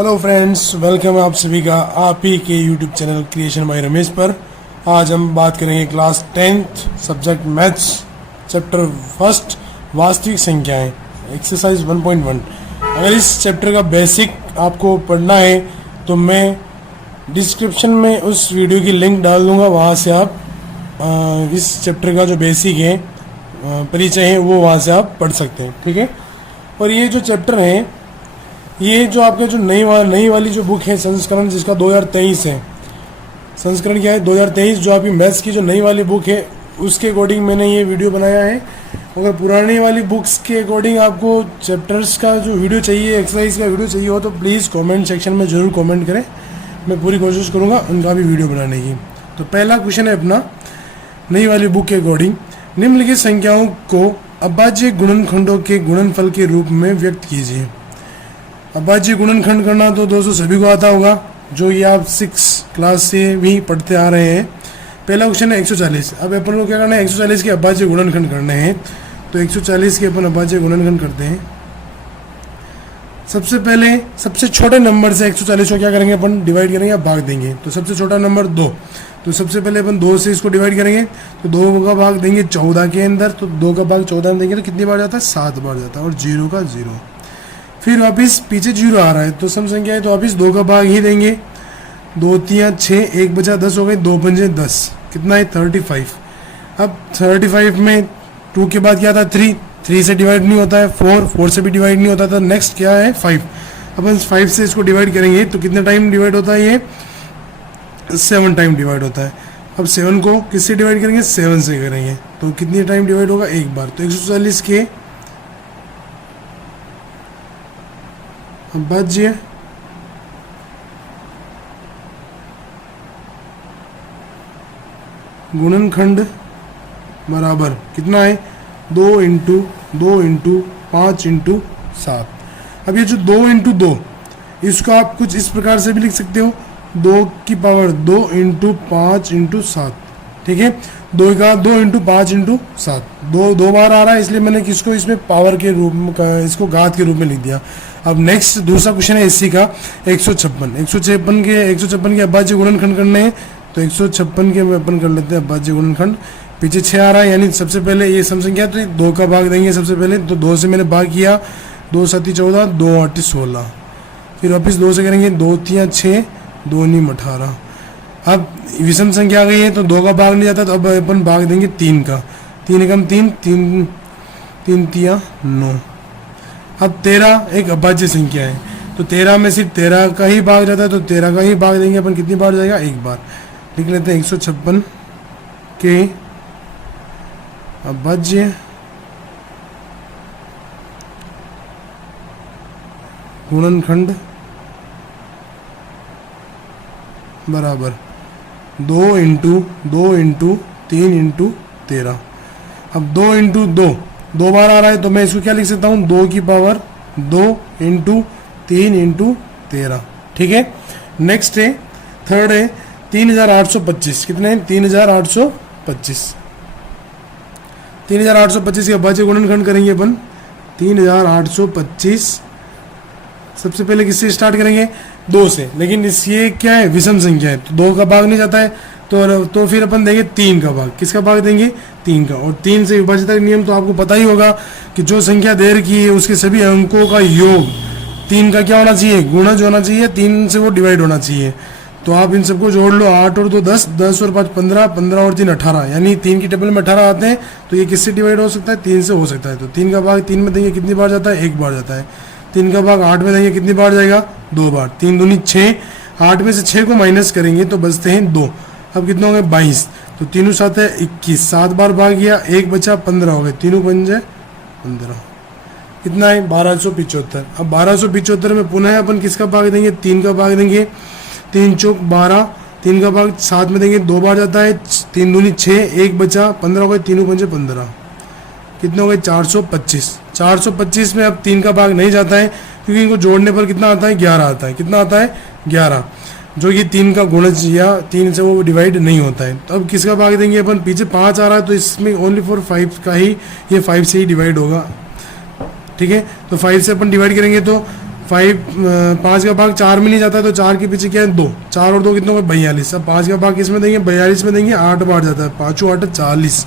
Hello friends, welcome आप सभी का आप ही के YouTube channel creation bye Ramesh पर। आज हम बात करेंगे class 10th subject maths chapter first वास्तविक संख्याएं एक्सरसाइज 1.1। अगर इस चैप्टर का बेसिक आपको पढ़ना है तो मैं डिस्क्रिप्शन में उस वीडियो की लिंक डाल दूंगा, वहाँ से आप इस चैप्टर का जो बेसिक है परिचय है वो वहाँ से आप पढ़ सकते हैं। ठीक है। और ये जो चैप्टर है, ये जो आपके जो नई वाली जो बुक है संस्करण, जिसका 2023 है, संस्करण क्या है 2023, जो आपकी मैथ्स की जो नई वाली बुक है उसके अकॉर्डिंग मैंने ये वीडियो बनाया है। अगर पुरानी वाली बुक्स के अकॉर्डिंग आपको चैप्टर्स का जो वीडियो चाहिए, एक्सरसाइज का वीडियो चाहिए हो तो प्लीज़ कमेंट सेक्शन में ज़रूर कमेंट करें, मैं पूरी कोशिश करूँगा उनका भी वीडियो बनाने की। तो पहला क्वेश्चन है अपना नई वाली बुक के अकॉर्डिंग, निम्नलिखित संख्याओं को अभाज्य गुणनखंडों के गुणनफल के रूप में व्यक्त कीजिए। अभाज्य गुणनखंड करना तो दोस्तों सभी को आता होगा, जो ये आप 6 क्लास से भी पढ़ते आ रहे हैं। पहला क्वेश्चन है 140। अब अपन को क्या करना है, 140 के अभाज्य गुणनखंड करने हैं। तो 140 के अपन अभाज्य गुणनखंड करते हैं। सबसे पहले सबसे छोटे नंबर से 140 को क्या करेंगे, अपन डिवाइड करेंगे या भाग देंगे। तो सबसे छोटा नंबर 2, तो सबसे पहले अपन 2 से इसको डिवाइड करेंगे, तो 2 का भाग देंगे 14 के अंदर, तो 2 का भाग 14 में देंगे तो कितनी बार जाता है, 7 बार जाता है, और 0 का 0। फिर वापिस पीछे 0 आ रहा है तो सम संख्या है, तो वापिस 2 का भाग ही देंगे, 2 3 6, 1 बचा 10 हो गए, 2 पंजे 10, कितना है 35। अब 35 में 2 के बाद क्या था 3 से डिवाइड नहीं होता है, 4 से भी डिवाइड नहीं होता था। नेक्स्ट क्या है 5। अपन 5 से इसको डिवाइड करेंगे तो कितने टाइम डिवाइड होता है, ये 7 टाइम डिवाइड होता है। अब 7 को किससे डिवाइड करेंगे, 7 से करेंगे तो कितनी टाइम डिवाइड होगा, एक बार। तो 140 के अभाज्य गुणनखंड बराबर कितना है, 2 इंटू 2 इंटू 5 इंटू 7। अब ये जो 2 इंटू 2, इसको आप कुछ इस प्रकार से भी लिख सकते हो, 2 की पावर 2 इंटू 5 इंटू 7। ठीक है, 2 का 2 इंटू 5 इंटू 7, 2 बार आ रहा है, इसलिए मैंने किसको इसमें पावर के रूप में, इसको घात के रूप में लिख दिया। अब नेक्स्ट दूसरा क्वेश्चन है इसी का 156 के अभाज्य गुणनखंड करने हैं। तो 156 के अपन कर लेते हैं अभाज्य गुणनखंड। पीछे 6 आ रहा है, यानी सबसे पहले ये सम संख्या तो 2 का भाग देंगे सबसे पहले, तो 2 से मैंने भाग किया, 2 7 14, 2 8 16। फिर वापिस 2 से करेंगे, 2 3 6, 2 9 18। अब विषम संख्या आ गई है तो 2 का भाग नहीं जाता, तो अब अपन भाग देंगे 3 का, 3 एकम 3, 3 3 9। अब 13 एक अभाज्य संख्या है, तो 13 में सिर्फ 13 का ही भाग जाता है, तो 13 का ही भाग देंगे अपन, कितनी बार जाएगा, एक बार। लिख लेते हैं 156 के अभाज्य गुणनखंड बराबर 2 इंटू 2 इंटू 3 इंटू 13। अब 2 इंटू 2 बार आ रहा है, तो मैं इसको क्या लिख सकता हूँ, 2 की पावर 2 इंटू 3 इंटू 13। ठीक है। नेक्स्ट है थर्ड है 3825। कितने हैं, 3825। 3825 के अभाज्य गुणनखंड करेंगे अपन। 3825 सबसे पहले किससे स्टार्ट करेंगे, 2 से, लेकिन ये क्या है, विषम संख्या है तो 2 का भाग नहीं जाता है, तो फिर अपन देंगे 3 का भाग। किसका भाग देंगे, 3 का। और 3 से विभाजित नियम तो आपको पता ही होगा कि जो संख्या दे रखी है उसके सभी अंकों का योग 3 का क्या होना चाहिए, गुणज होना चाहिए, 3 से वो डिवाइड होना चाहिए। तो आप इन सबको जोड़ लो, 8 और 2 10, 10 और 5 15, 15 और 3 18, यानी 3 की टेबल में 18 आते हैं, तो ये किससे डिवाइड हो सकता है, 3 से हो सकता है। तो 3 का भाग 3 में देंगे, कितनी बार जाता है, एक बार जाता है। 3 का भाग 8 में देंगे, कितनी बार जाएगा, 2 बार। 3 दूनी 6, 8 में से 6 को माइनस करेंगे तो बचते हैं 2। अब कितना हो गए 22, तो 3 7 है 21, 7 बार भाग गया, 1 बचा 15 हो गए, 3 पंजे 15। कितना है 1275। अब 1275 में पुनः अपन किसका भाग देंगे, 3 का भाग देंगे, 3 चौक 12, 3 का भाग 7 में देंगे, 2 बार जाता है, 3 दूनी 6, 1 बचा 15 हो गए, 3 पंजे 15। कितने हो गए 425। 425 में अब 3 का भाग नहीं जाता है, क्योंकि इनको जोड़ने पर कितना आता है, 11 आता है। कितना आता है, 11, जो कि 3 का गुणज या 3 से वो डिवाइड नहीं होता है। तो अब किसका भाग देंगे अपन, पीछे 5 आ रहा है तो इसमें ओनली फॉर 5 का ही, ये 5 से ही डिवाइड होगा। ठीक है, तो 5 से अपन डिवाइड करेंगे तो 5 का भाग 4 में नहीं जाता तो 4 के पीछे क्या है 2, 4 और 2 कितने हो गए 42। अब 5 का भाग किसमें देंगे 42 में देंगे, 8 बार जाता है, 5 8 40,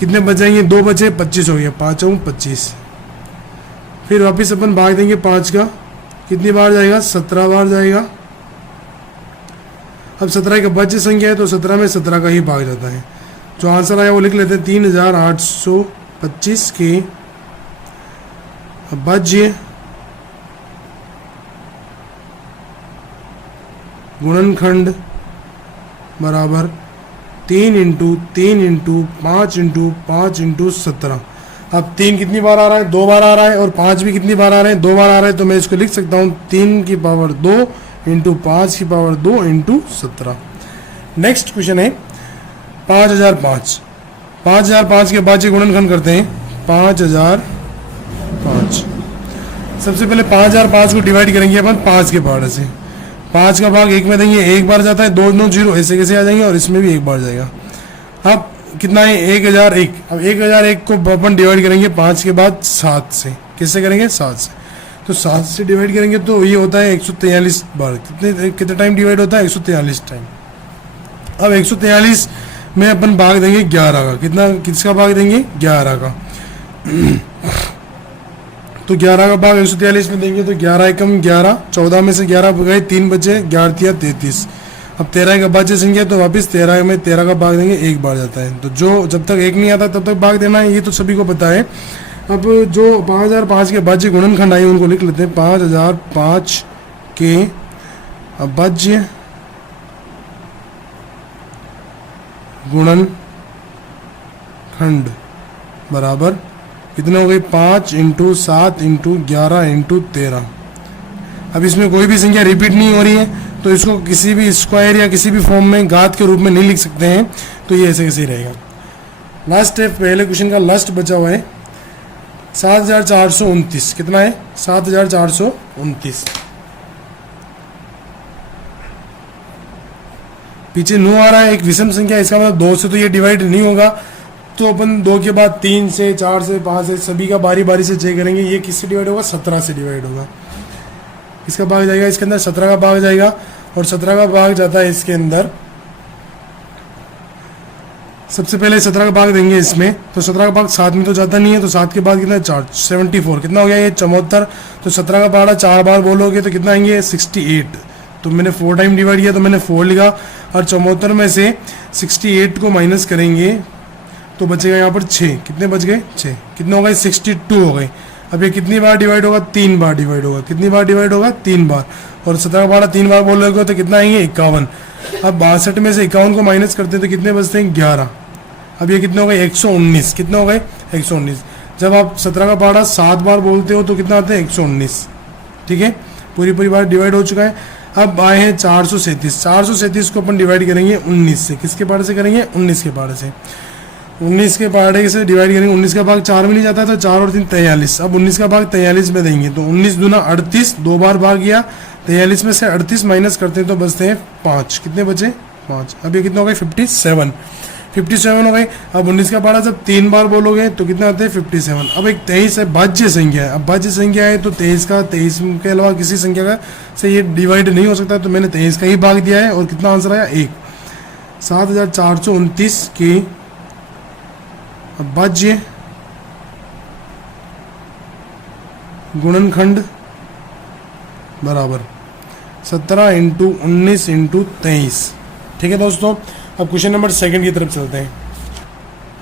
कितने बच जाएंगे 2 बचे 25 हो गया, 5 25। फिर वापस अपन भाग देंगे 5 का, कितनी बार जाएगा 17 बार जाएगा। अब 17 का बच्चे संख्या है तो 17 में 17 का ही भाग जाता है। जो आंसर आया वो लिख लेते हैं 3825 के अभाज्य गुणनखंड बराबर 3 इंटू 3 इंटू 5 इंटू 5 इंटू 17। अब 3 कितनी बार आ रहा है 2 बार आ रहा है, और 5 भी कितनी बार आ रहे हैं 2 बार आ रहा है, तो मैं इसको लिख सकता हूँ 3 की पावर 2 इंटू 5 की पावर 2 इंटू 17। नेक्स्ट क्वेश्चन है 5005। 5005 के बाद गुणनखंड करते हैं 5005। सबसे पहले 5005 को डिवाइड करेंगे अपन 5 के पावर से। 5 का भाग 1 में देंगे, 1 बार जाता है, 2 9 0 ऐसे कैसे आ जाएंगे, और इसमें भी 1 बार जाएगा। अब कितना है 1001। अब 1001 को अपन डिवाइड करेंगे 5 के बाद 7 से। किससे करेंगे 7 से। तो 7 से डिवाइड करेंगे तो ये होता है 143 बार। कितने टाइम डिवाइड होता है 143 टाइम। अब 143 में अपन भाग देंगे 11 का। कितना किसका भाग देंगे 11 का। तो 11 का भाग 143 में देंगे तो 11 एकम 11, 14 में से 11 गए, 3 बचे, 11 33। अब 13 का भाज्य संख्या तो वापस 13 में 13 का भाग देंगे, 1 बार जाता है। तो जो जब तक 1 नहीं आता तब तक भाग देना है, ये तो सभी को पता है। अब जो 5005 के भाज्य गुणनखंड आए उनको लिख लेते हैं। 5005 के अभाज्य गुणनखंड बराबर कितने हो गए 5 इंटू 7 इंटू 11 इंटू 13। अब इसमें कोई भी संख्या रिपीट नहीं हो रही है तो इसको किसी भी स्क्वायर या किसी भी फॉर्म में घात के रूप में नहीं लिख सकते हैं, तो ये ऐसे कैसे ही रहेगा। लास्ट है, पहले क्वेश्चन का लास्ट बचा हुआ है 7429। कितना है 7429। पीछे 9 आ रहा है, एक विषम संख्या, इसका मतलब 2 से तो ये डिवाइड नहीं होगा, तो अपन 2 के बाद 3 से 4 से 5 से सभी का बारी बारी से चेक करेंगे। ये किससे डिवाइड होगा 17 से डिवाइड होगा। इसका भाग जाएगा इसके अंदर 17 का भाग जाएगा, और 17 का भाग जाता है इसके अंदर। सबसे पहले 17 का भाग देंगे इसमें, तो 17 का भाग 7 में तो जाता नहीं है, तो 7 के बाद कितना 4 74। कितना हो गया ये 74। तो 17 का पहाड़ा 4 बार बोलोगे तो कितना आएंगे 68। तो मैंने 4 टाइम डिवाइड किया तो मैंने 4 लिखा, और 74 में से 68 को माइनस करेंगे तो बचेगा यहाँ पर 6। कितने बच गए 6। कितने हो गए 62 हो गए। अब ये कितनी बार डिवाइड होगा 3 बार डिवाइड होगा। कितनी बार डिवाइड होगा 3 बार। और 17 का पहाड़ा 3 बार बोलोगे तो कितना आएंगे 51। अब 62 में से 51 को माइनस करते हैं तो कितने बचते हैं 11। अब ये कितने हो गए 119। कितने हो गए 119। जब आप 17 का पहाड़ा 7 बार बोलते हो तो कितना आता है 119। ठीक है, पूरी बार डिवाइड हो चुका है। अब आए हैं 437। 437 को अपन डिवाइड करेंगे 19 से। किसके पहाड़े से करेंगे 19 के पहाड़े से। 19 के पहाड़े से डिवाइड करेंगे। 19 का भाग 4 में नहीं जाता तो 4 और 3 43। अब 19 का भाग 43 में देंगे तो 19 दूना 38, 2 बार भाग गया। 43 में से 38 माइनस करते हैं तो बचते हैं 5। कितने बचे 5। अब ये कितने हो गए 57 हो गए। अब 19 का पहाड़ा जब 3 बार बोलोगे तो कितना आता है 57। अब एक 23 है भाज्य संख्या है। अब भाज्य संख्या है तो 23 का 23 के अलावा किसी संख्या का से ये डिवाइड नहीं हो सकता, तो मैंने 23 का ही भाग दिया है। और कितना आंसर आया 1। 7429 के अभाज्य गुणनखंड बराबर 17 इंटू 19 इंटू 23। ठीक है दोस्तों, अब क्वेश्चन नंबर 2 की तरफ चलते हैं।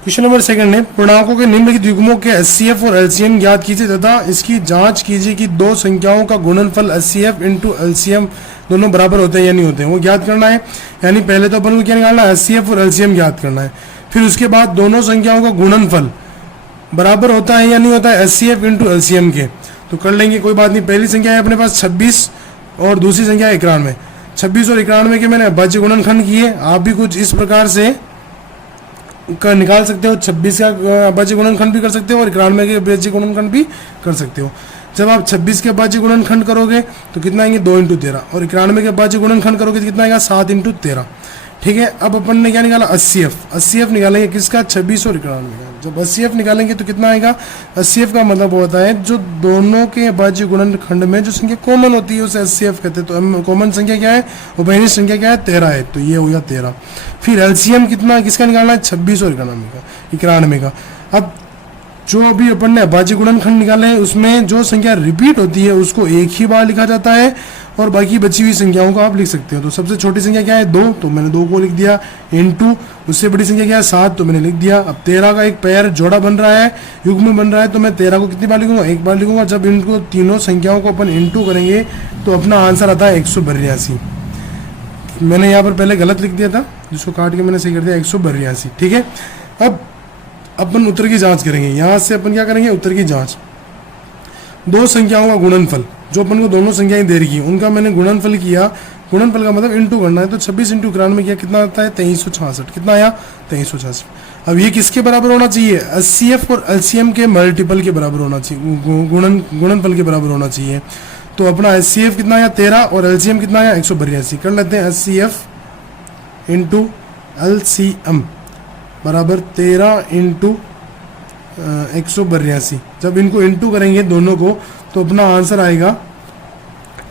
क्वेश्चन नंबर 2 है पूर्णांकों के निम्नलिखित युग्मों के HCF और LCM ज्ञात कीजिए तथा इसकी जांच कीजिए कि दो संख्याओं का गुणनफल HCF इंटू LCM दोनों बराबर होते हैं या नहीं होते हैं, वो ज्ञात करना है। यानी पहले तो अपन को क्या निकालना है HCF और LCM ज्ञात करना है, फिर उसके बाद दोनों संख्याओं का गुणनफल बराबर होता है या नहीं होता है HCF इंटू LCM के। तो कर लेंगे, कोई बात नहीं। पहली संख्या है अपने पास 26 और दूसरी संख्या है 91। 26 और 91 के मैंने अभाज्य गुणनखंड किए। आप भी कुछ इस प्रकार से निकाल सकते हो। 26 का अभाज्य गुणनखंड भी कर सकते हो और 91 के अभाज्य गुणनखंड भी कर सकते हो। जब आप 26 के अभाज्य गुणनखंड करोगे तो कितना आएंगे 2 इंटू 13, और 91 के अभाज्य गुणनखंड करोगे तो कितना आएगा 7 इंटू 13। ठीक है। अब अपन ने क्या निकाला 80F निकालेंगे किसका 2691 का। जब 80F निकालेंगे तो कितना आएगा 80F का मतलब होता है जो दोनों के अभाज्य गुणनखंड में जो संख्या कॉमन होती है उसे 80F कहते हैं। तो कॉमन संख्या क्या है, उभयनिष्ठ संख्या क्या है 13 है, तो ये हो गया 13। फिर एलसीएम कितना किसका निकालना है 2691 का। अब जो अभी अपन ने अभाज्य गुणनखंड निकाले हैं उसमें जो संख्या रिपीट होती है उसको एक ही बार लिखा जाता है और बाकी बची हुई संख्याओं को आप लिख सकते हो। तो सबसे छोटी संख्या क्या है 2, तो मैंने 2 को लिख दिया, इनटू उससे बड़ी संख्या क्या है 7, तो मैंने लिख दिया। अब 13 का एक पैर जोड़ा बन रहा है, युग्म बन रहा है, तो मैं 13 को कितनी बार लिखूंगा, एक बार लिखूंगा। जब इनको तीनों संख्याओं को अपन इनटू करेंगे तो अपना आंसर आता है 182। मैंने यहाँ पर पहले गलत लिख दिया था, जिसको काट के मैंने सही कर दिया 182, ठीक है। अब अपन उत्तर की जांच करेंगे, यहाँ से अपन क्या करेंगे उत्तर की जांच। दो संख्याओं का गुणनफल, जो अपन को दोनों संख्याएं दे रही है उनका मैंने गुणनफल किया। गुणनफल का मतलब इनटू करना है, तो 26 × 91 किया, कितना आता है 2366। कितना आया 2366। अब ये किसके बराबर होना चाहिए, 80F और एलसीएम के मल्टीपल के बराबर होना चाहिए, गुणनफल के बराबर होना चाहिए। तो अपना 80F कितना आया 13 और एलसीएम कितना आया 182। कर लेते हैं 80F × LCM बराबर 13 × 182। जब इनको इंटू करेंगे दोनों को तो अपना आंसर आएगा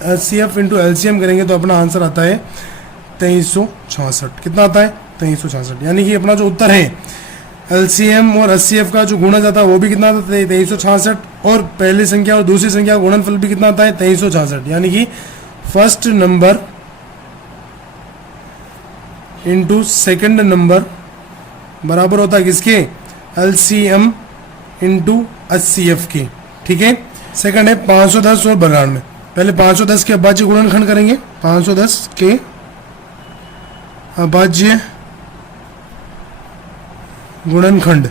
80F × LCM करेंगे तो अपना आंसर आता है 2366। कितना आता है 2366। यानी कि अपना जो उत्तर है LCM और 80F का जो गुणा जाता है वो भी कितना आता है 2366 और पहली संख्या और दूसरी संख्या का गुणनफल भी कितना आता है 2366। यानी कि first number into second number बराबर होता है किसके LCM × 80F के, ठीक है। सेकंड है 510 और 92। पहले 510 के अभाज्य गुणनखंड करेंगे, 510 के अभाज्य गुणनखंड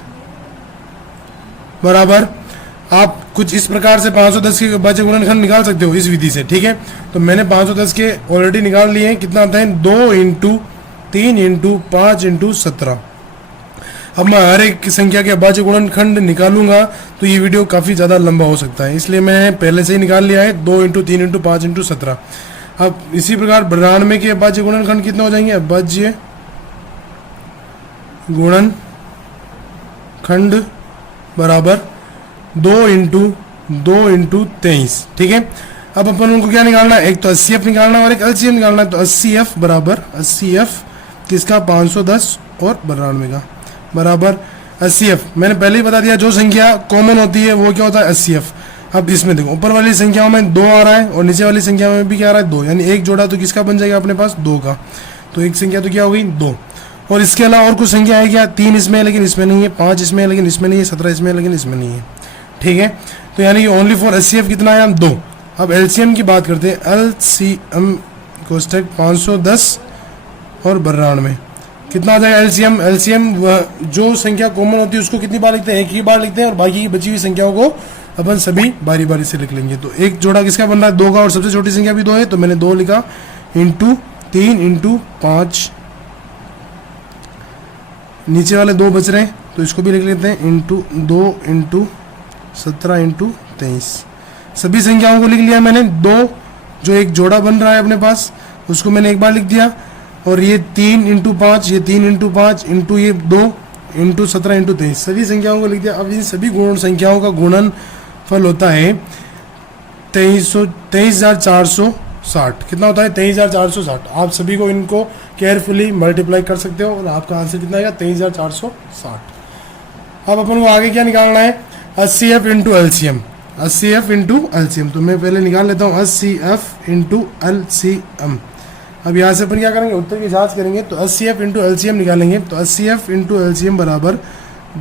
बराबर आप कुछ इस प्रकार से 510 के अभाज्य गुणनखंड निकाल सकते हो इस विधि से, ठीक है। तो मैंने 510 के ऑलरेडी निकाल लिए हैं। कितना आता है 2 × 3 × 5 × 17। अब मैं हर एक संख्या के अभाज्य गुणनखंड निकालूंगा तो ये वीडियो काफ़ी ज़्यादा लंबा हो सकता है, इसलिए मैं पहले से ही निकाल लिया है 2 × 3 × 5 × 17। अब इसी प्रकार 92 के अभाज्य गुणनखंड कितने हो जाएंगे, अभाज्य गुणनखंड बराबर 2 × 23, ठीक है। अब अपन उनको क्या निकालना है, एक तो 80F निकालना है और एक LCM निकालना है। तो 80F बराबर 80F किसका 510 और 92 का बराबर 80F। मैंने पहले ही बता दिया जो संख्या कॉमन होती है वो क्या होता है 80F। अब इसमें देखो ऊपर वाली संख्याओं में 2 आ रहा है और नीचे वाली संख्या में भी क्या आ रहा है 2, यानी एक जोड़ा तो किसका बन जाएगा अपने पास 2 का। तो एक संख्या तो क्या हो गई 2, और इसके अलावा और कुछ संख्या है क्या 3 इसमें है लेकिन इसमें नहीं है, 5 इसमें है लेकिन इसमें नहीं है, 17 इसमें है लेकिन इसमें नहीं है, ठीक है। तो यानी कि ओनली फॉर 80F कितना आया 2। अब LCM की बात करते हैं। LCM को 510 और 92 कितना आ जाएगा LCM जो संख्या कॉमन होती है उसको कितनी बार लिखते हैं, एक ही बार लिखते हैं और बाकी की बची हुई संख्याओं को अपन सभी बारी बारी से लिख लेंगे। तो एक जोड़ा किसका बन रहा है 2 का और सबसे छोटी संख्या भी 2 है, तो मैंने 2 लिखा × 3 × 5, नीचे वाले 2 बच रहे हैं तो इसको भी लिख लेते हैं × 2 × 17 × 23। सभी संख्याओं को लिख लिया मैंने। 2 जो एक जोड़ा बन रहा है अपने पास उसको मैंने एक बार लिख दिया, और ये 3 × 5, ये 3 × 5 इंटू ये 2 × 17 × 23 सभी संख्याओं को लिख दिया। अब इन सभी गुण संख्याओं का गुणनफल होता है 23,460। कितना होता है 23,460। आप सभी को इनको केयरफुली मल्टीप्लाई कर सकते हो और आपका आंसर कितना आएगा 23,460। अब अपन को आगे क्या निकालना है 80F × LCM। 80F × LCM तो मैं पहले निकाल लेता हूँ 80F × LCM। अब यहाँ से अपन क्या करेंगे उत्तर की जांच करेंगे। तो 80F × LCM निकालेंगे। तो 80F × LCM बराबर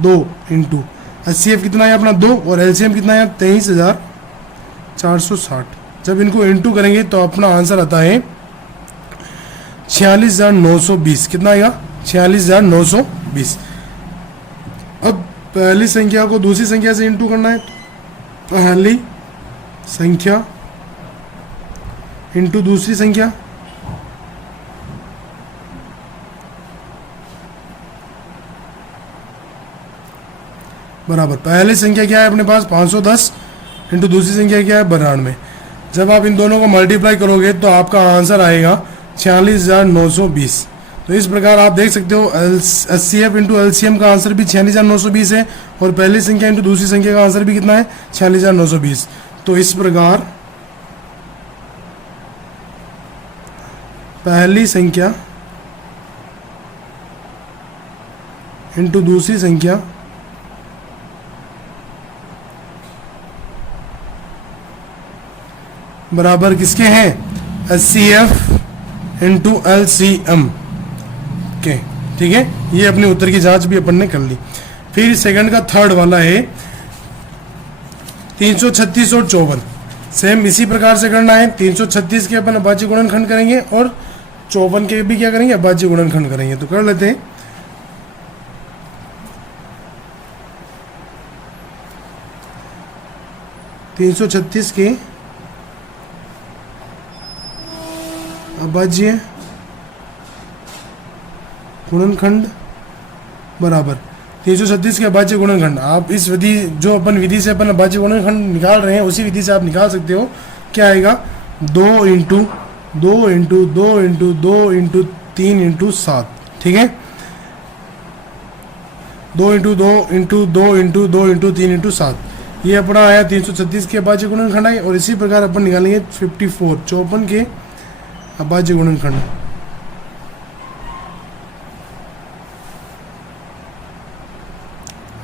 2 × 80F कितना है अपना 2 और LCM कितना है 23,460। जब इनको इंटू करेंगे तो अपना आंसर आता है 46,920। कितना आएगा 46,920। अब पहली संख्या को दूसरी संख्या से इंटू करना है। पहली संख्या इंटू दूसरी संख्या बराबर पहली संख्या क्या है अपने पास 510 इंटू दूसरी संख्या क्या है 92। जब आप इन दोनों को मल्टीप्लाई करोगे तो आपका आंसर आएगा 46,920। तो इस प्रकार आप देख सकते हो HCF इंटू LCM का आंसर भी 46,920 है और पहली संख्या इंटू दूसरी संख्या का आंसर भी कितना है 46,920। तो इस प्रकार पहली संख्या इंटू दूसरी संख्या बराबर किसके हैं HCF इंटू LCM के। ठीक है, ये अपने उत्तर की जांच भी अपन ने कर ली। फिर सेकंड का थर्ड वाला है 336 और 54। सेम इसी प्रकार से करना है। 336 के अपन अभाज्य गुणनखंड करेंगे और 54 के भी क्या करेंगे अभाज्य गुणनखंड करेंगे। तो कर लेते हैं। तीन 336 के अभाज्य गुणनखंड बराबर 336 के अभाज्य गुणनखंड। आप इस विधि जो अपन विधि से अपन अभाज्य गुणनखंड निकाल रहे हैं उसी विधि से आप निकाल सकते हो। क्या आएगा 2 into 2 into 2 into 2 into 3 into 7। ठीक है, 2 into 2 into 2 into 2 into 3 into 7 ये अपना आया 336 के अभाज्य गुणनखंड आए। और इसी प्रकार अपन निकालेंगे 54 के अभाज्य गुणनखंड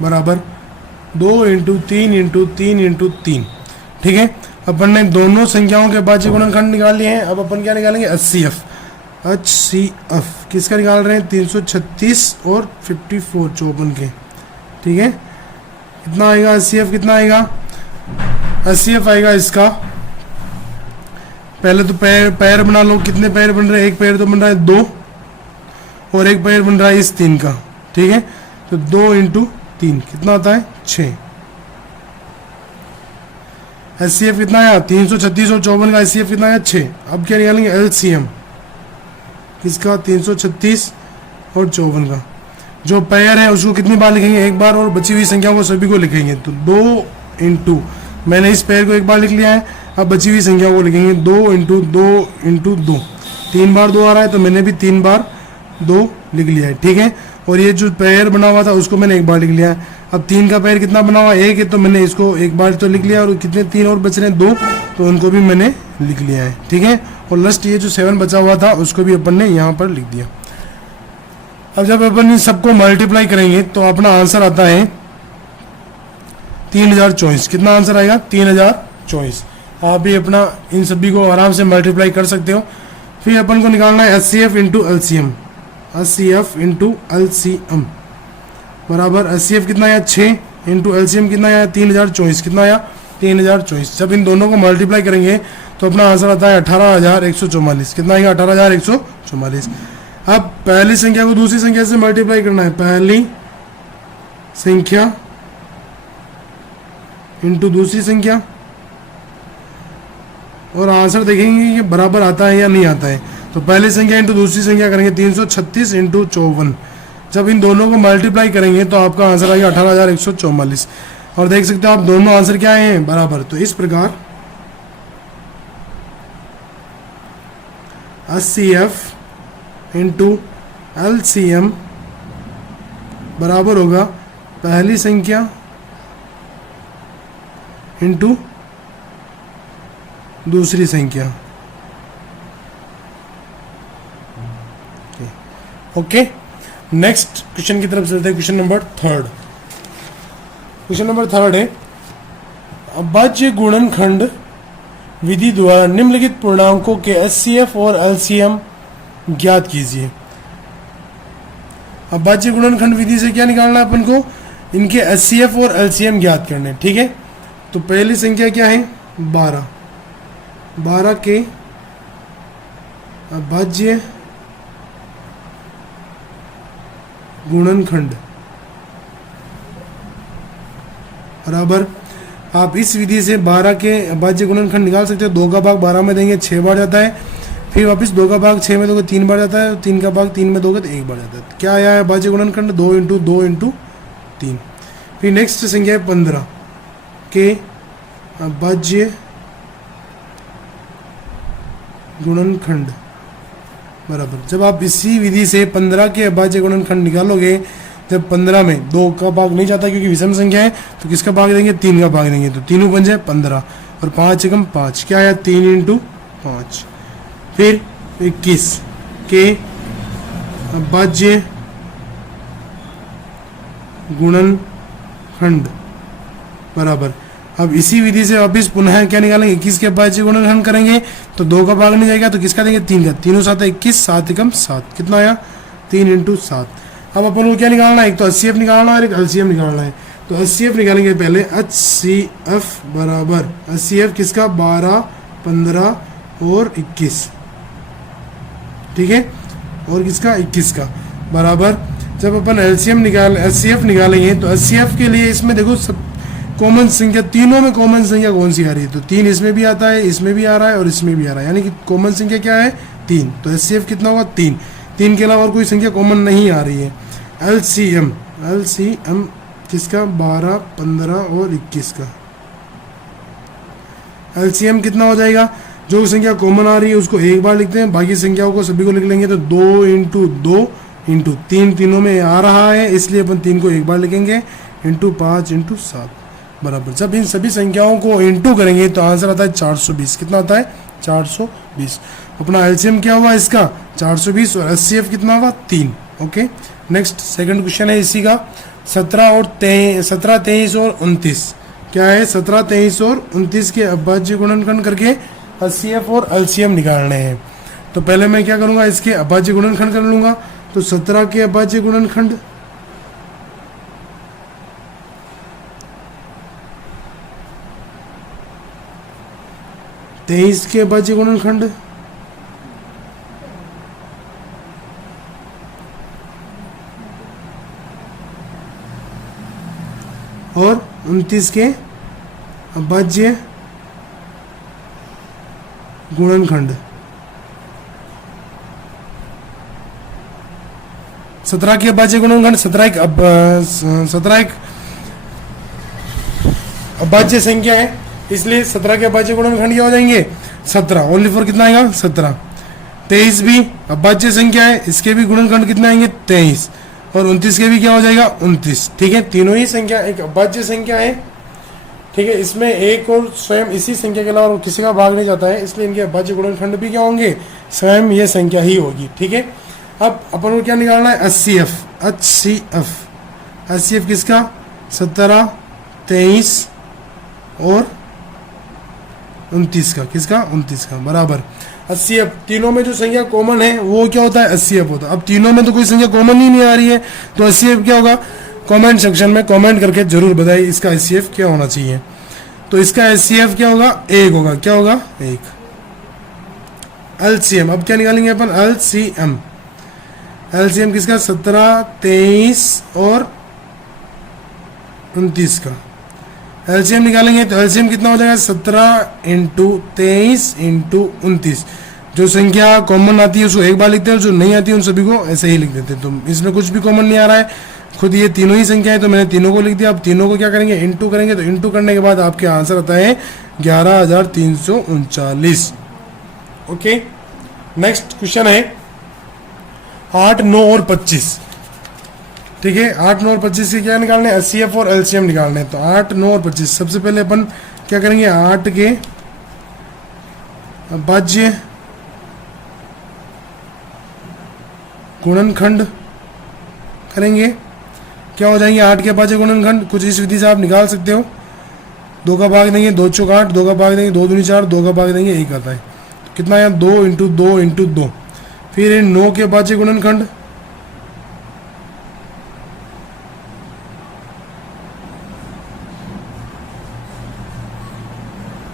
बराबर 2 इंटू 3 इंटू 3 इंटू 3। ठीक है, अपन ने दोनों संख्याओं के अभाज्य गुणनखंड निकाल लिए हैं। अब अपन क्या निकालेंगे HCF किसका निकाल रहे हैं 336 और 54 54 के। ठीक है, कितना आएगा HCF कितना आएगा HCF आएगा इसका पहले तो पैर बना लो। कितने पैर बन रहे हैं, एक पैर तो बन रहा है 2 और एक पैर बन रहा है इस 3 का। ठीक है, तो 2 इंटू 3 कितना आता है 6। HCF कितना आया 336 और 54 का HCF कितना आया 6। अब क्या निकालेंगे LCM किसका 336 और 54 का। जो पैर है उसको कितनी बार लिखेंगे एक बार और बची हुई संख्याओं को सभी को लिखेंगे। तो 2 इंटू मैंने इस पैर को एक बार लिख लिया है, अब बची हुई संख्या को लिखेंगे 2 इंटू 2 इंटू 2। 3 बार 2 आ रहा है तो मैंने भी 3 बार 2 लिख लिया है। ठीक है, और ये जो पैर बना हुआ था उसको मैंने एक बार लिख लिया है। अब 3 का पैर कितना बना हुआ एक है तो मैंने इसको एक बार तो लिख लिया और कितने 3 और बच रहे हैं 2 तो उनको भी मैंने लिख लिया है। ठीक है, और लास्ट ये जो 7 बचा हुआ था उसको भी अपन ने यहाँ पर लिख दिया। अब जब अपन इन सबको मल्टीप्लाई करेंगे तो अपना आंसर आता है 3024। कितना आंसर आएगा 3024। आप भी अपना इन सभी को आराम से मल्टीप्लाई कर सकते हो। फिर अपन को निकालना है HCF into LCM HCF into LCM बराबर HCF कितना आया 6 इंटू LCM कितना आया 3024। कितना आया 3024। जब इन दोनों को मल्टीप्लाई करेंगे तो अपना आंसर आता है 18,144। कितना आएगा 18,144। अब पहली संख्या को दूसरी संख्या से मल्टीप्लाई करना है। पहली संख्या इंटू दूसरी संख्या और आंसर देखेंगे कि बराबर आता है या नहीं आता है। तो पहली संख्या इंटू दूसरी संख्या करेंगे 336 इंटू 54। जब इन दोनों को मल्टीप्लाई करेंगे तो आपका आंसर आएगा 18,144। और देख सकते हो आप दोनों आंसर क्या हैं बराबर। तो इस प्रकार HCF इंटू LCM बराबर होगा पहली संख्या इंटू दूसरी संख्या। ओके, नेक्स्ट क्वेश्चन की तरफ चलते हैं। क्वेश्चन नंबर थर्ड है अभाज्य गुणनखंड विधि द्वारा निम्नलिखित पूर्णांकों के HCF और LCM ज्ञात कीजिए। अभाज्य गुणनखंड विधि से क्या निकालना है अपन को, इनके HCF और LCM ज्ञात करने। ठीक है, तो पहली संख्या क्या है 12 के अभाज्य गुणनखंड बराबर आप इस विधि से 12 के अभाज्य गुणनखंड निकाल सकते हो। 2 का भाग 12 में देंगे 6 बार जाता है। फिर वापस 2 का भाग 6 में दोगे 3 बार जाता है। 3 का भाग 3 में दोगे तो 1 बार जाता है। क्या आया है अभाज्य गुणनखंड 2 इंटू 2 इंटू 3। फिर नेक्स्ट संख्या है 15 के अभाज्य गुणनखंड बराबर। जब आप इसी विधि से 15 के अभाज्य गुणनखंड निकालोगे, जब 15 में 2 का भाग नहीं जाता क्योंकि विषम संख्या है, तो किसका भाग देंगे, 3 का भाग देंगे, तो तीनों बन जाए 15 और 5 एकम 5, क्या आया 3 इंटू 5। फिर 21 के अभाज्य गुणनखंड बराबर। अब इसी विधि से वापिस पुनः क्या निकालेंगे, 21 के अभाज्य गुणनखंड करेंगे तो 2 का भाग नहीं जाएगा, तो किसका देंगे, 3 का, तीनों 7 21, 7 एकम 7, कितना आया 3 इंटू 7। अब अपन को क्या निकालना है, एक तो HCF निकालना है और एक LCM निकालना है। तो HCF निकालेंगे पहले, HCF बराबर, HCF किसका 12, 15 और 21, ठीक है, और किसका 21 का बराबर। जब अपन HCF निकालेंगे तो HCF के लिए इसमें देखो सब कॉमन संख्या, तीनों में कॉमन संख्या कौन सी आ रही है, तो 3 इसमें भी आता है, इसमें भी आ रहा है और इसमें भी आ रहा है, यानी कि कॉमन संख्या क्या है 3, तो HCF कितना होगा 3, 3 के अलावा और कोई संख्या कॉमन नहीं आ रही है। LCM किसका 12, 15 और 21 का, LCM कितना हो जाएगा, जो संख्या कॉमन आ रही है उसको एक बार लिखते हैं, बाकी संख्याओं को सभी को लिख लेंगे, तो 2 इंटू 2 इंटू 3, तीनों में आ रहा है इसलिए अपन 3 को एक बार लिखेंगे, इंटू 5 इंटू 7 बराबर। जब इन सभी संख्याओं को इंटू करेंगे तो आंसर आता है 420, कितना आता है 420। अपना LCM क्या हुआ इसका 420 और HCF कितना हुआ 3। ओके, नेक्स्ट सेकंड क्वेश्चन है इसी का, 17, 23 और 29, क्या है 17, 23 और 29 के अभाज्य गुणनखंड करके HCF और LCM निकालने हैं। तो पहले मैं क्या करूंगा, इसके अभाज्य गुणनखंड कर लूंगा, तो 17 के अभाज्य गुणनखंड, तेईस के अभाज्य गुणनखंड, और 29 के अभाज्य गुणनखंड। 17 के अभाज्य गुणनखंड, 17 एक अभाज्य संख्या है, इसलिए 17 के अभाज्य गुणनखंड क्या हो जाएंगे 17, ओनली फॉर कितना आएगा 17। 23 भी अभाज्य संख्या है, इसके भी गुणनखंड कितना आएंगे 23, और 29 के भी क्या हो जाएगा 29, ठीक है। तीनों ही संख्या एक अभाज्य संख्या है, ठीक है, इसमें एक और स्वयं इसी संख्या के अलावा किसी का भाग नहीं जाता है, इसलिए इनके अभाज्य गुणनखंड भी क्या होंगे, स्वयं ये संख्या ही होगी, ठीक है। अब अपन को क्या निकालना है, HCF किसका 17, 23 और 29 का, किसका 29 का बराबर। HCF तीनों में जो संख्या कॉमन है वो क्या होता है HCF होता है। अब तीनों में तो कोई संख्या कॉमन ही नहीं आ रही है, तो HCF क्या होगा, कमेंट सेक्शन में कमेंट करके जरूर बताइए इसका HCF क्या होना चाहिए। तो इसका HCF क्या होगा 1 होगा, क्या होगा 1। LCM अब क्या निकालेंगे अपन, LCM किसका 17, 23 और 29 का LCM निकालेंगे, तो LCM कितना हो जाएगा 17 इंटू 23 इंटू 29। जो संख्या कॉमन आती है उसको एक बार लिखते हैं, जो नहीं आती है उन सभी को ऐसे ही लिख देते हैं। तो इसमें कुछ भी कॉमन नहीं आ रहा है, खुद ये तीनों ही संख्या है, तो मैंने तीनों को लिख दिया। अब तीनों को क्या करेंगे, इंटू करेंगे, तो इंटू करने के बाद आपके आंसर आता है 11,339। ओके, नेक्स्ट क्वेश्चन है 8, 9 और 25, ठीक है। 8, 9 और 25 से क्या निकालने, HCF और LCM निकालने हैं। तो 8, 9 और 25 सबसे पहले अपन क्या करेंगे, 8 के अभाज्य गुणनखंड करेंगे, क्या हो जाएंगे 8 के अभाज्य गुणनखंड, कुछ इस विधि से आप निकाल सकते हो। 2 का भाग देंगे 2 चौक 8, 2 का भाग देंगे 2 दूनी 4, 2 का भाग देंगे 1 आता है, तो कितना है 2 इंटू 2 इंटू 2। फिर 9 के अभाज्य गुणनखंड,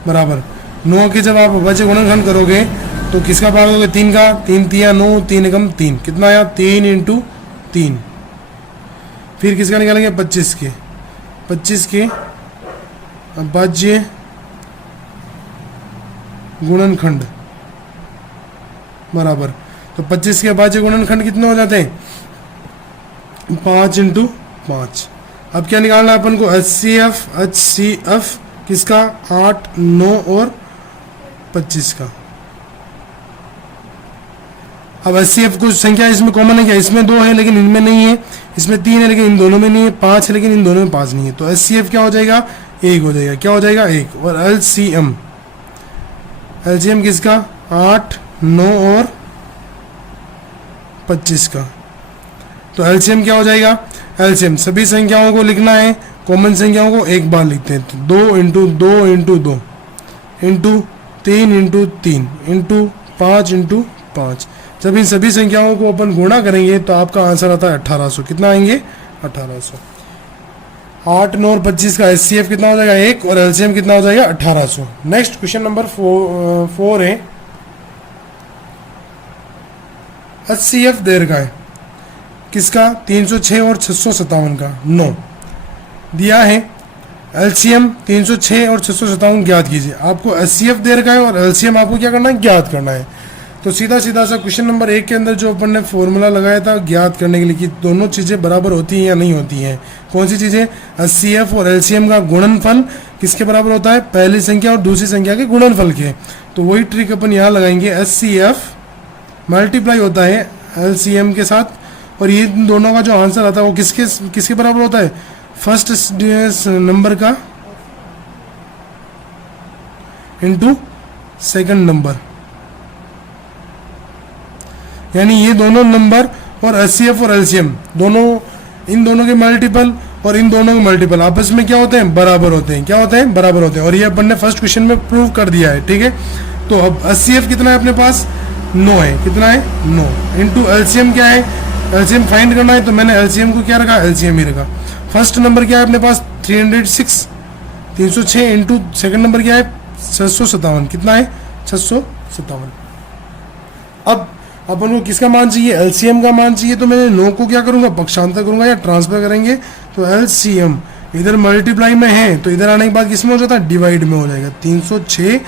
बराबर 9 के जब आप अभाज्य गुणनखंड करोगे तो किसका भाग दोगे 3 का, 3 तिया 9, 3 एकम 3, कितना आया 3 इंटू 3। फिर किसका निकालेंगे 25 के अभाज्य गुणनखंड बराबर। तो 25 के अभाज्य गुणनखंड कितने हो जाते हैं 5 इंटू 5। अब क्या निकालना है अपन को, HCF किसका 8, 9 और 25 का। अब HCF कुछ संख्या इसमें कॉमन है क्या, इसमें 2 है लेकिन इनमें नहीं है, इसमें 3 है लेकिन इन दोनों में नहीं है, 5 है लेकिन इन दोनों में 5 नहीं है, तो HCF क्या हो जाएगा, 1 हो जाएगा, क्या हो जाएगा 1। और LCM किसका, 8, 9 और 25 का, तो LCM क्या हो जाएगा, LCM सभी संख्याओं को लिखना है, कॉमन संख्याओं को एक बार लिखते हैं, तो 2 into 2 into 2 into 3 into 3 into 5 into 5। जब इन सभी संख्याओं को अपन गुणा करेंगे तो आपका आंसर आता है 1800। कितना आएंगे, 1800। 8, 9 और 25 का HCF कितना हो जाएगा, 1, और LCM कितना हो जाएगा, 1800। नेक्स्ट क्वेश्चन नंबर 4 है, HCF दे रखा है किसका, 306 और 657 का, 9 दिया है। LCM 306 और 657 ज्ञात कीजिए। आपको HCF दे रखा है और LCM आपको क्या करना है, ज्ञात करना है। तो सीधा सीधा सा क्वेश्चन नंबर 1 के अंदर जो अपन ने फॉर्मूला लगाया था ज्ञात करने के लिए कि दोनों चीज़ें बराबर होती हैं या नहीं होती हैं, कौन सी चीज़ें, HCF और LCM का गुणनफल किसके बराबर होता है, पहली संख्या और दूसरी संख्या के गुणनफल के। तो वही ट्रिक अपन यहाँ लगाएंगे, HCF मल्टीप्लाई होता है LCM के साथ, और ये दोनों का जो आंसर आता है वो किसके बराबर होता है, फर्स्ट नंबर का इंटू सेकंड नंबर, यानी ये दोनों नंबर और HCF और LCM दोनों, इन दोनों के मल्टीपल और इन दोनों के मल्टीपल आपस में क्या होते हैं, बराबर होते हैं। क्या होते हैं, बराबर होते हैं। और ये अपन ने फर्स्ट क्वेश्चन में प्रूव कर दिया है, ठीक है। तो अब HCF कितना है अपने पास, 9 है, कितना है 9, इंटू LCM क्या है, LCM फाइंड करना है, तो मैंने LCM को क्या रखा, LCM ही रखा। फर्स्ट नंबर क्या है अपने पास 306, 306 इंटू सेकंड नंबर क्या है 657, कितना है 657। अब अपन को किसका मान चाहिए, LCM का मान चाहिए, तो मैंने 9 को क्या करूंगा, पक्षांतर करूंगा या ट्रांसफर करेंगे, तो LCM इधर मल्टीप्लाई में है तो इधर आने के बाद किसमें हो जाता है, डिवाइड में हो जाएगा। 306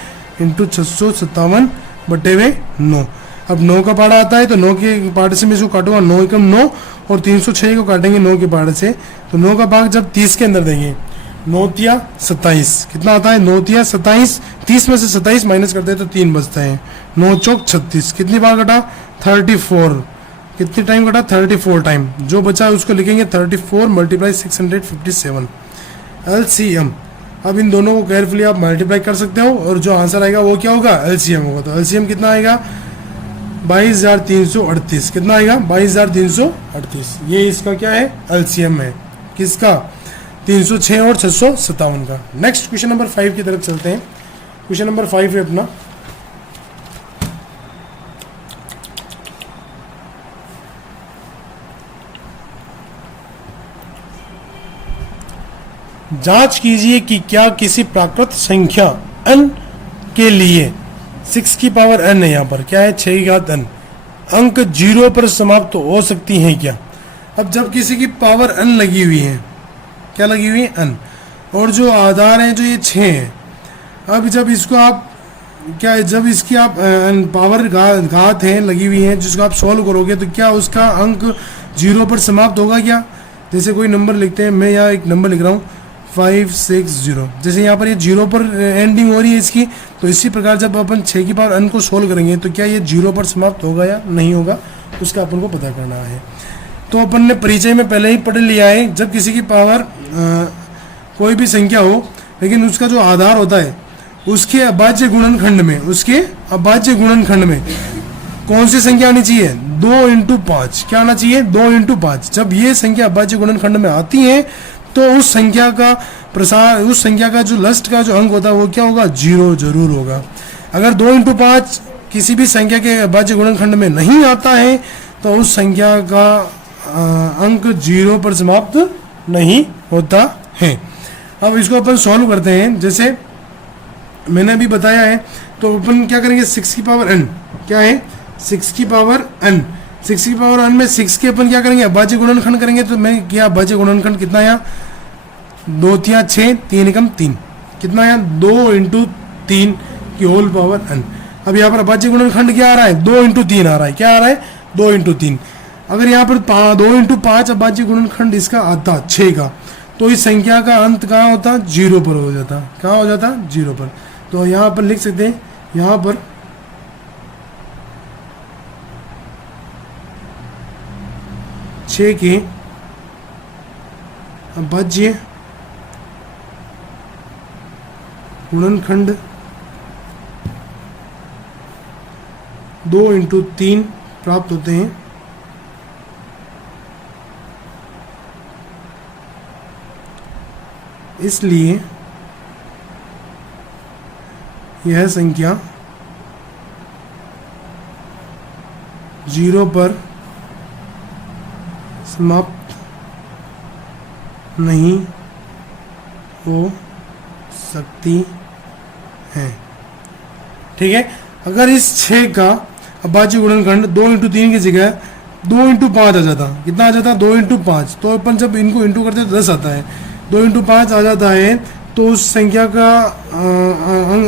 इंटू 657 बटे हुए 9। अब 9 का पाड़ा आता है तो 9 के पाड़े से मैं इसको काटूंगा, 9 एकम 9, और 306 को काटेंगे 9 के पाड़े से, तो 9 का भाग जब 30 के अंदर देंगे, 9 तिया 27, कितना आता है 9 तिया 27, 30 में से 27 माइनस करते हैं तो 3 बचता है, 9 चौक 36, कितनी बार कटा 34, कितनी टाइम कटा 34 टाइम, जो बचा है उसको लिखेंगे 34 मल्टीप्लाई 657 LCM। अब इन दोनों को केयरफुली आप मल्टीप्लाई कर सकते हो और जो आंसर आएगा वो क्या होगा, LCM होगा। तो LCM कितना आएगा 22,338, कितना आएगा 22,338। ये इसका क्या है, LCM है, किसका 306 और 657 का। नेक्स्ट क्वेश्चन नंबर 5 की तरफ चलते हैं। क्वेश्चन नंबर 5 है अपना, जांच कीजिए कि क्या किसी प्राकृत संख्या n के लिए 6 की पावर n है, यहाँ पर क्या है 6 की घात n, अंक 0 पर समाप्त हो सकती हैं क्या। अब जब किसी की पावर n लगी हुई है, क्या लगी हुई है n, और जो आधार है जो ये 6 है, अब जब इसको आप क्या है, जब इसकी आप पावर घात है लगी हुई है जिसको आप सॉल्व करोगे तो क्या उसका अंक 0 पर समाप्त होगा क्या। जैसे कोई नंबर लिखते हैं, मैं यहाँ एक नंबर लिख रहा हूँ 560, जैसे यहाँ पर ये 0 पर एंडिंग हो रही है इसकी, तो इसी प्रकार जब अपन 6 की पावर n को सोल्व करेंगे तो क्या ये 0 पर समाप्त होगा या नहीं होगा, उसका अपन को पता करना है। तो अपन ने परिचय में पहले ही पढ़ लिया है, जब किसी की पावर कोई भी संख्या हो लेकिन उसका जो आधार होता है उसके अभाज्य गुणनखंड में, उसके अभाज्य गुणनखंड में कौन सी संख्या आनी चाहिए, 2 इंटू 5, क्या आना चाहिए 2 इंटू 5। जब ये संख्या अभाज्य गुणनखंड में आती है तो उस संख्या का प्रसार, उस संख्या का जो लस्ट का जो अंक होता है वो क्या होगा, 0 जरूर होगा। अगर 2 इंटू 5 किसी भी संख्या के अभाज्य गुणनखंड में नहीं आता है तो उस संख्या का अंक 0 पर समाप्त नहीं होता है। अब इसको अपन सॉल्व करते हैं, जैसे मैंने अभी बताया है। तो अपन क्या करेंगे, 6 की पावर n, क्या है 6 की पावर n, 6 की पावर n में 6 के अपन क्या करेंगे, अभाज्य गुणनखंड करेंगे। तो मैं क्या अभाज्य गुणनखंड कितना है, 2 तिया 6, 3 एकम 3, कितना है 2 इंटू 3 की होल पावर n। अब यहाँ पर अभाज्य गुणनखंड क्या आ रहा है, 2 इंटू 3 आ रहा है, क्या आ रहा है 2 इंटू 3। अगर यहाँ पर 2 इंटू 5 अभाज्य गुणनखंड इसका आता 6 का, तो इस संख्या का अंत कहाँ होता, 0 पर हो जाता, कहाँ हो जाता 0 पर। तो यहाँ पर लिख सकते हैं, यहाँ पर 6 के अभाज्य गुणनखंड 2 इंटू 3 प्राप्त होते हैं। इसलिए यह संख्या 0 पर समाप्त नहीं हो सकती है। ठीक है, अगर इस 6 का अभाज्य गुणनखंड 2 इंटू 3 की जगह 2 इंटू 5 आ जाता, कितना आ जाता? 2 इंटू 5, तो अपन जब इनको इंटू करते हैं तो 10 आता है। 2 इंटू 5 आ जाता है, तो उस संख्या का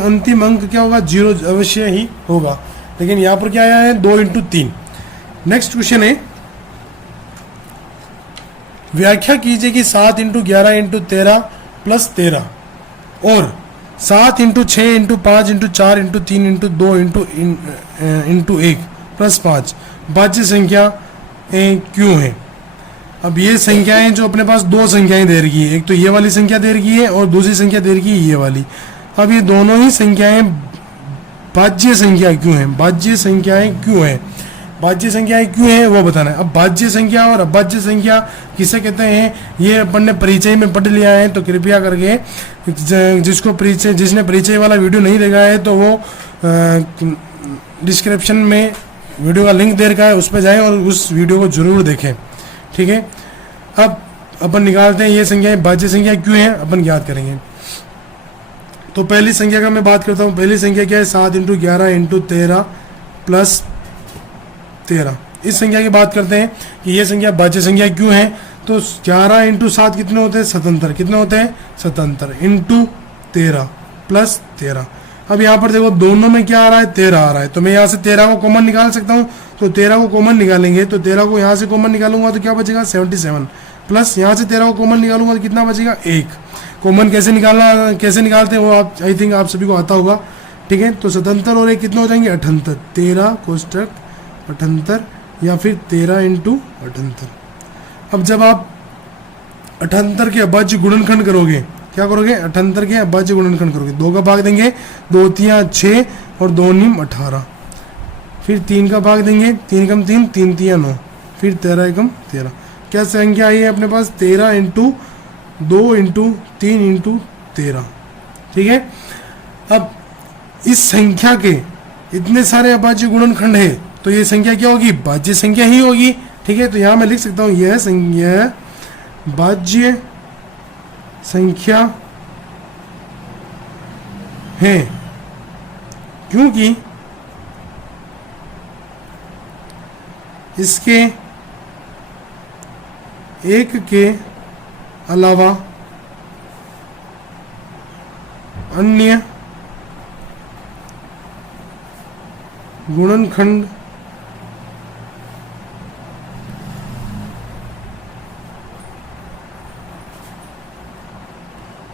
अंतिम अंक क्या होगा? 0 अवश्य ही होगा। लेकिन यहाँ पर क्या आया है? 2 इंटू 3। नेक्स्ट क्वेश्चन है, व्याख्या कीजिए कि 7 इंटू 11 इंटू 13 प्लस 13 और 7 into 6 into 5 into 4 into 3 into 2 into 1 plus 5 भाज्य संख्या क्यों है? अब ये संख्याएं जो अपने पास दो संख्याएं दे रखी है, एक तो ये वाली संख्या दे रखी है और दूसरी संख्या दे रखी है ये वाली। अब ये दोनों ही संख्याएं भाज्य संख्या क्यों है? भाज्य संख्याएं क्यों है? भाज्य संख्याएं क्यों है वो बताना है। अब भाज्य संख्या और अभाज्य संख्या किसे कहते हैं ये अपन ने परिचय में पढ़ लिया है, तो कृपया करके जिसने परिचय वाला वीडियो नहीं देखा है तो वो डिस्क्रिप्शन में वीडियो का लिंक दे रखा है, उस पर जाएं और उस वीडियो को जरूर देखें। ठीक है, अब अपन निकालते हैं ये संख्याएं भाज्य संख्या क्यों है, अपन याद करेंगे। तो पहली संख्या का मैं बात करता हूँ। पहली संख्या क्या है? 7 इंटू 11 इंटू 13 प्लस 13। इस संख्या की बात करते हैं कि ये संख्या भाज्य संख्या क्यों है। तो 11 इंटू 7 कितने होते हैं? 77। कितने होते हैं? 77 इंटू 13 प्लस 13। अब यहाँ पर देखो दोनों में क्या आ रहा है? 13 आ रहा है, तो मैं यहाँ से 13 को कॉमन निकाल सकता हूँ। तो 13 को कॉमन निकालेंगे तो 13 को यहाँ से कॉमन निकालूंगा तो क्या बचेगा? 77 प्लस यहाँ से 13 को कॉमन निकालूंगा तो कितना बचेगा? 1। कॉमन कैसे निकालते हैं वो आप आई थिंक आप सभी को आता होगा। ठीक है, तो 77 और 1 कितने हो जाएंगे? 78। 13 कोष्टक 78 या फिर 13 इंटू 78। अब जब आप 78 के अभाज्य गुणनखंड करोगे, क्या करोगे? 78 के अभाज्य गुणनखंड करोगे, 2 का भाग देंगे, 2 तियां 6 और 2 नीम 18, फिर 3 का भाग देंगे, 3 कम 3, 3 तियां 9, फिर 13 एकम 13। क्या संख्या आई है अपने पास? 13 इंटू 2 इंटू 3 इंटू 13। ठीक है, अब इस संख्या के इतने सारे अभाज्य गुणनखंड है तो ये संख्या क्या होगी? भाज्य संख्या ही होगी। ठीक है, तो यहां मैं लिख सकता हूं यह संख्या भाज्य संख्या है, क्योंकि इसके एक के अलावा अन्य गुणनखंड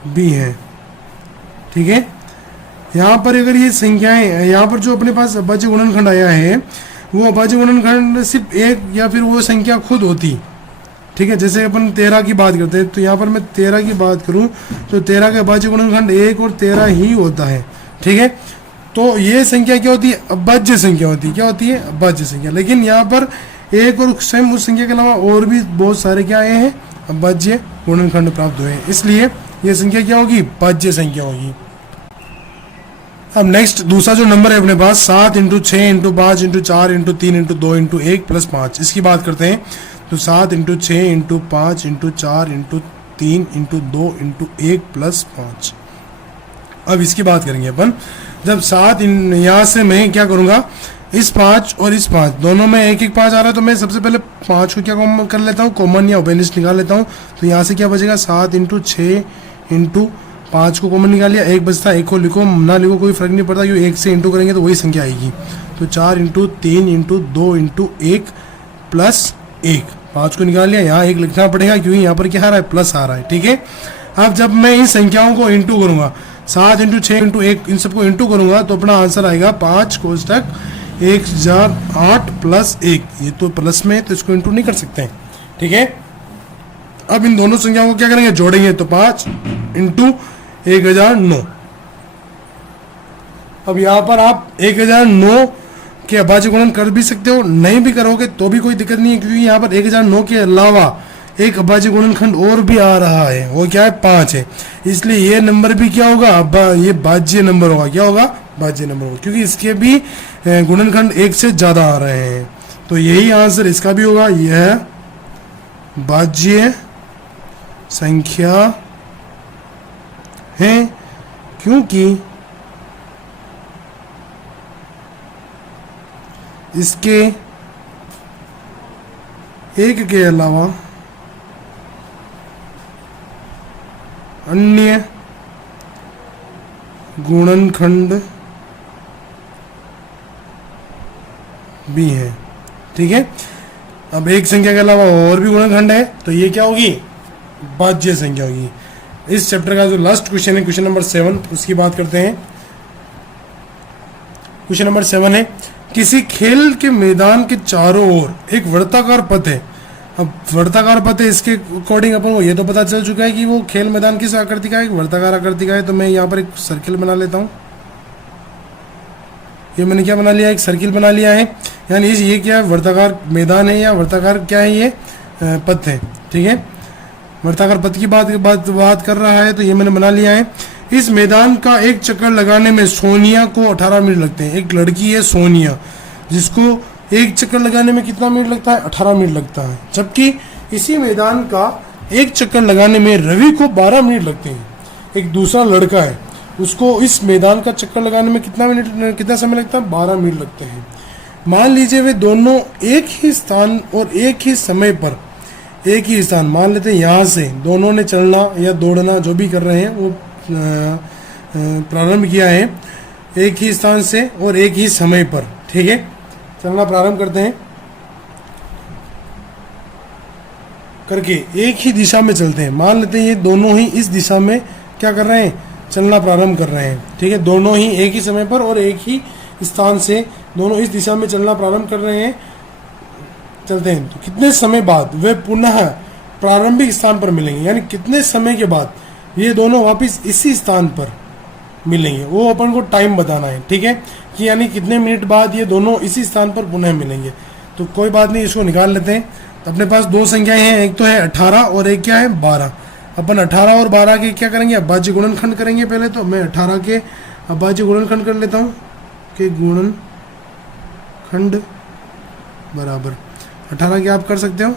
भी है। ठीक है, यहाँ पर अगर ये संख्याएं, यहाँ पर जो अपने पास अभाज्य गुणनखंड आया है वो अभाज्य गुणनखंड सिर्फ एक या फिर वो संख्या खुद होती। ठीक है, जैसे अपन 13 की बात करते हैं तो यहाँ पर मैं 13 की बात करूँ तो 13 का अभाज्य गुणनखंड 1 और 13 ही होता है। ठीक है, तो ये संख्या क्या होती है? अभाज्य संख्या होती है। क्या होती है? अभाज्य संख्या। लेकिन यहाँ पर एक और स्वयं उस संख्या के अलावा और भी बहुत सारे क्या आए हैं? अभाज्य गुणनखंड प्राप्त हुए हैं, इसलिए ये संख्या क्या होगी? भाज्य संख्या होगी। अब नेक्स्ट दूसरा जो नंबर है अपने पास 7 into 6 into 5 into 4 into 3 into 2 into 1 plus 5, इसकी बात करते हैं। तो 7 into 6 into 5 into 4 into 3 into 2 into 1 plus 5। अब इसकी बात करेंगे अपन। जब 7 यहाँ से मैं क्या करूँगा? इस 5 और इस 5 दोनों में एक एक 5 आ रहा है, तो मैं सबसे पहले 5 को क्या कॉमन कर लेता हूँ? कॉमन या उभयनिष्ठ निकाल लेता हूँ। तो यहाँ से क्या बचेगा? 7 इंटू 6 इंटू 5 को कॉमन निकाल लिया, 1 बचता है। 1 को लिखो ना लिखो कोई फर्क नहीं पड़ता, क्योंकि 1 से इंटू करेंगे तो वही संख्या आएगी। तो 4 इंटू 3 इंटू 2 इंटू 1 प्लस 1, 5 को निकाल लिया, यहाँ 1 लिखना पड़ेगा क्योंकि यहाँ पर क्या आ रहा है? प्लस आ रहा है। ठीक है, अब जब मैं इन संख्याओं को इंटू करूंगा 7 इंटू 6 इंटू 1 इन सबको इंटू करूंगा तो अपना आंसर आएगा 5 कोष्टक 1008 प्लस 1। ये तो प्लस में है तो इसको इंटू नहीं कर सकते हैं। ठीक है। अब इन दोनों संख्याओं को क्या करेंगे, जोड़ेंगे, तो 5 इंटू 1009। अब यहां पर आप 1009 के अभाज्य गुणन कर भी सकते हो, नहीं भी करोगे तो भी कोई दिक्कत नहीं है, क्योंकि यहाँ पर 1009 के अलावा एक अभाज्य गुणनखंड और भी आ रहा है, वो क्या है, 5 है। इसलिए ये नंबर भी क्या होगा, ये भाज्य नंबर होगा। क्या होगा, भाज्य नंबर होगा, क्योंकि इसके भी गुणनखंड 1 से ज्यादा आ रहे हैं। तो यही आंसर इसका भी होगा, यह भाज्य संख्या है, क्योंकि इसके एक के अलावा अन्य गुणनखंड भी है। ठीक है। अब एक संख्या के अलावा और भी गुणनखंड है, तो ये क्या होगी, भाज्य संख्या होगी। इस चैप्टर का जो लास्ट क्वेश्चन है, क्वेश्चन नंबर 7, उसकी बात करते हैं। क्वेश्चन नंबर 7 है, किसी खेल के मैदान के चारों ओर एक वर्ताकार पथ है। अब वर्ताकार पथ है, इसके अकॉर्डिंग अपन को ये तो पता चल चुका है कि वो खेल मैदान किस आकृति का है, वर्ताकार आकृति का है। तो मैं यहाँ पर एक सर्किल बना लेता हूँ। ये मैंने क्या बना लिया, एक सर्किल बना लिया है। यानी ये क्या है, वर्ताकार मैदान है या वर्ताकार क्या है, ये पथ है। ठीक है, वर्ताकार पथ की बात कर रहा है, तो ये मैंने बना लिया है। इस मैदान का एक चक्कर लगाने में सोनिया को 18 मिनट लगते हैं। एक लड़की है सोनिया, जिसको एक चक्कर लगाने में कितना मिनट लगता है, 18 मिनट लगता है। जबकि इसी मैदान का एक चक्कर लगाने में रवि को 12 मिनट लगते हैं। एक दूसरा लड़का है, उसको इस मैदान का चक्कर लगाने में कितना समय लगता है, 12 मिनट लगते हैं। मान लीजिए वे दोनों एक ही स्थान और एक ही समय पर, एक ही स्थान मान लेते हैं, यहाँ से दोनों ने चलना या दौड़ना जो भी कर रहे हैं वो प्रारंभ किया है एक ही स्थान से और एक ही समय पर। ठीक है, चलना प्रारंभ करते हैं करके एक ही दिशा में चलते हैं। मान लेते हैं ये दोनों ही इस दिशा में क्या कर रहे हैं, चलना प्रारंभ कर रहे हैं। ठीक है, दोनों ही एक ही समय पर और एक ही स्थान से दोनों इस दिशा में चलना प्रारंभ कर रहे हैं, चलते हैं। तो कितने समय बाद वे पुनः प्रारंभिक स्थान पर मिलेंगे, यानी कितने समय के बाद ये दोनों वापस इसी स्थान पर मिलेंगे, वो अपन को टाइम बताना है। ठीक है, कि यानी कितने मिनट बाद ये दोनों इसी स्थान पर पुनः मिलेंगे। तो कोई बात नहीं, इसको निकाल लेते हैं। तो अपने पास दो संख्याएं हैं, एक तो है 18 और एक क्या है 12। अपन 18 और 12 के क्या करेंगे, अभाज्य गुणनखंड करेंगे। पहले तो मैं 18 के अभाज्य गुणनखंड कर लेता हूँ कि गुणनखंड बराबर 18 के आप कर सकते हो,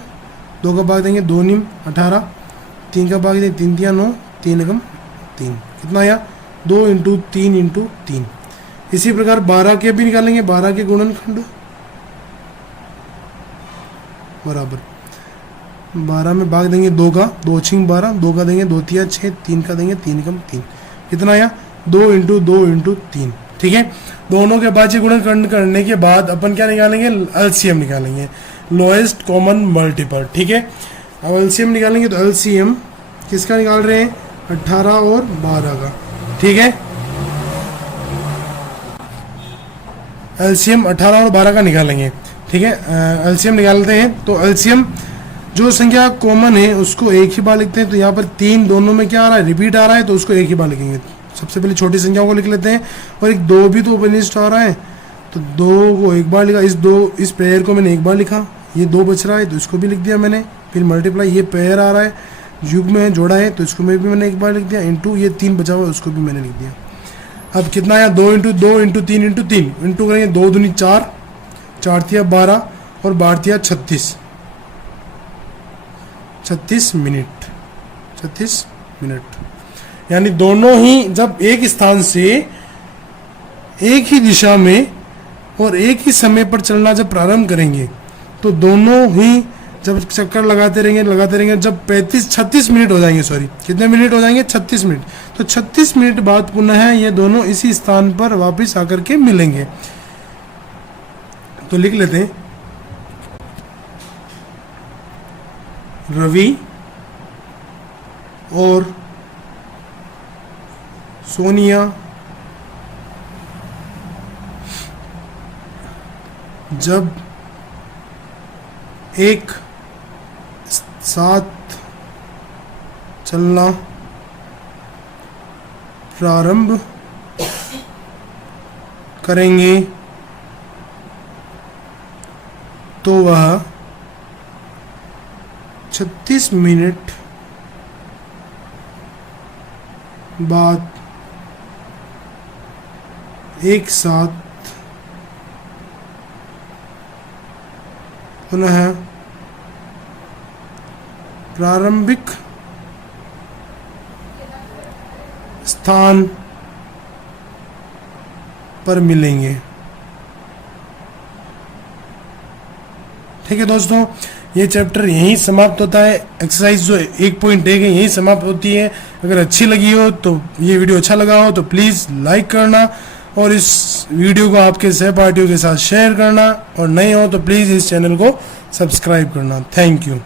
2 का भाग देंगे 2 निम 18, 3 का भाग देंगे 3 3 9, 3 एकम 3, कितना आया 2 इंटू 3 इंटू 3। इसी प्रकार 12 के भी निकालेंगे, 12 के गुणनखंड बराबर 12 में भाग देंगे 2 का, 2 छिंग 12, 2 का देंगे 2 तिया 6, 3 का देंगे 3 एकम 3, कितना आया 2 इंटू 2 इंटू 3। ठीक है, दोनों के अभाज्य गुणनखंड करने के बाद अपन क्या निकालेंगे, एलसीएम निकालेंगे, लोएस्ट कॉमन मल्टीपल। ठीक है, अब एलसीएम निकालेंगे तो एलसीएम किसका निकाल रहे हैं, 18 और 12 का। ठीक है, एलसीएम 18 और 12 का निकालेंगे। ठीक है, एलसीएम निकालते हैं। तो एलसीएम जो संख्या कॉमन है उसको एक ही बार लिखते हैं। तो यहाँ पर 3 दोनों में क्या आ रहा है, रिपीट आ रहा है, तो उसको एक ही बार लिखेंगे। सबसे पहले छोटी संख्याओं को लिख लेते हैं, और एक 2 भी तो ओपनिस्ट आ रहा है, तो 2 को एक बार लिखा। इस पेयर को मैंने एक बार लिखा, ये 2 बच रहा है तो इसको भी लिख दिया मैंने। फिर मल्टीप्लाई, ये पेयर आ रहा है युग में जोड़ा है, तो इसको मैं भी मैंने एक बार लिख दिया। इंटू ये 3 बचा हुआ, उसको भी मैंने लिख दिया। अब कितना आया, 2 इंटू 2 इंटू 3 इंटू 3 इंटू करेंगे 2 दूनी 4, 4 तिया 12 और 12 तिया 36 मिनट, 36 मिनट। यानी दोनों ही जब एक स्थान से एक ही दिशा में और एक ही समय पर चलना जब प्रारंभ करेंगे, तो दोनों ही जब चक्कर लगाते रहेंगे, जब 36 मिनट हो जाएंगे, सॉरी कितने मिनट हो जाएंगे, 36 मिनट। तो 36 मिनट बाद पुनः ये दोनों इसी स्थान पर वापस आकर के मिलेंगे। तो लिख लेते हैं, रवि और सोनिया जब एक साथ चलना प्रारंभ करेंगे तो वह 36 मिनट बाद एक साथ पुनः प्रारंभिक स्थान पर मिलेंगे। ठीक है दोस्तों, ये चैप्टर यहीं समाप्त होता है। एक्सरसाइज जो 1.1 है यहीं समाप्त होती है। अगर अच्छी लगी हो तो, ये वीडियो अच्छा लगा हो तो प्लीज़ लाइक करना और इस वीडियो को आपके सहपाठियों के साथ शेयर करना, और नए हो तो प्लीज़ इस चैनल को सब्सक्राइब करना। Thank you.